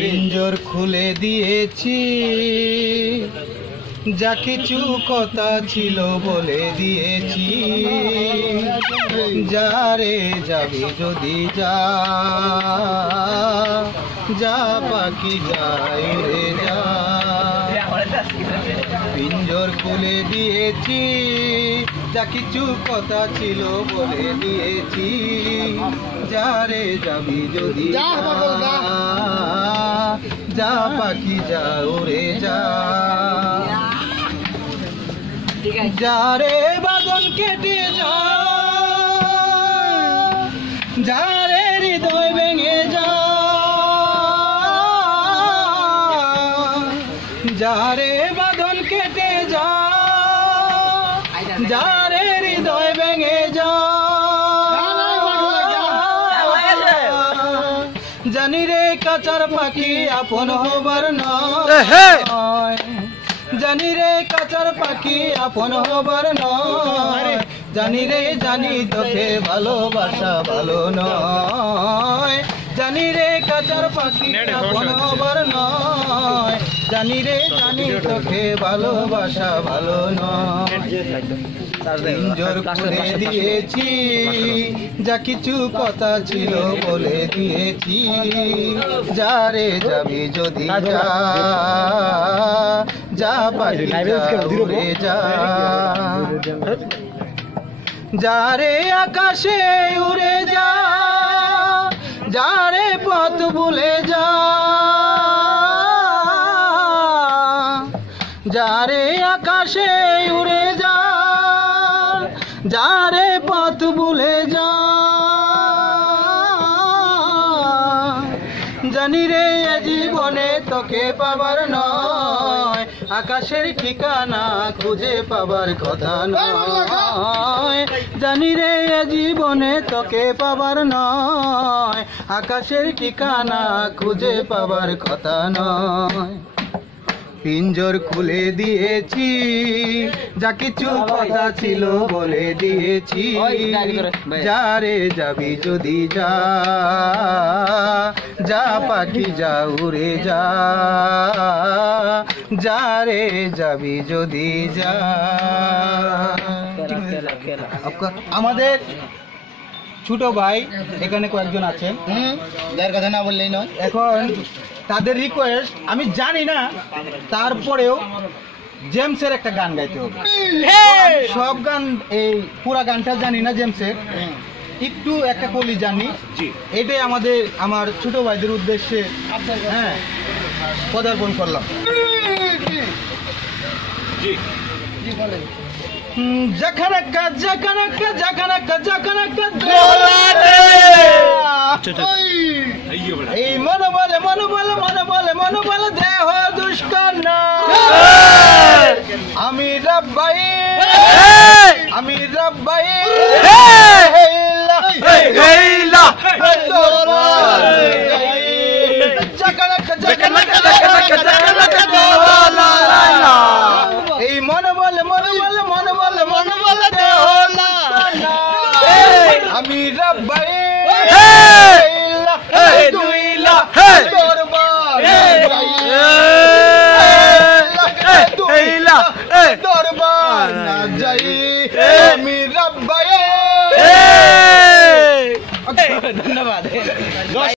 পিঞ্জর খুলে দিয়েছি, যা কিছু কথা ছিল বলে দিয়েছি। যারে যাবি যদি যা, যা পাখি যায় উড়ে যা। পিঞ্জর খুলে দিয়েছি, যা কিছু কথা ছিল বলে দিয়েছি। যারে যাবি যদি যা, যা পাখি যা উড়ে যা। যারে বাঁধন কেটে যা, যারে হৃদয় ভেঙে যা। যারে বাঁধন কেটে যা, যারে হৃদয় ভেঙে যা। জানি রে কাচার পাখি আপন হবার নয়, জানি রে কাচার পাখি আপন হবার নয়। জানি রে জানি তোকে ভালোবাসা ভালো নয়। জানি রে কাচার পাখি আপন হবার নয়। জানি রে জানি তোকে ভালোবাসা ভালো নয়। পিঞ্জর খুলে দিয়েছি, যা কিছু কথা ছিল বলে দিয়েছি। যারে যাবি যদি যা, যা পাখি যা উড়ে যা। যারে আকাশে উড়ে যা, যারে পথ ভুলে যা। যারে আকাশে উড়ে যা, যারে পথ ভুলে যা। জানি রে জীবনে তোকে পাবার নয়, আকাশের ঠিকানা খুঁজে পাবার কথা নয়। জানি রে জীবনে তোকে পাবার নয়, আকাশের ঠিকানা খুঁজে পাবার কথা নয়। পিঞ্জর খুলে দিয়েছি, যা কিছু কথা ছিল বলে দিয়েছি। যারে যাবি যদি যা, যা পাখি যা উড়ে যা। যারে যাবি যদি যা। আমাদের ছোট ভাই এখানে কয়েকজন আছেন, যার কথা না বললেই নয়। এখন তাদের রিকোয়েস্ট, আমি জানি না, তারপরেও জেমসের একটা গান গাইতে হবে। সব গান, এই পুরা গানটা জানি না জেমসের, একটু একটা কলি জানি। এটাই আমার ছোট ভাইদের উদ্দেশ্যে হ্যাঁ পদার্পণ করলাম। জাখানাক্কা জাখানাক্কা জাখানাক্কা জাখানাক্কা এই মনে বলে মনে বলে মনে বলে মনে বলে দেহ দুষ্কর্ণ। আমি রব্বাই, আমি রব্বাই।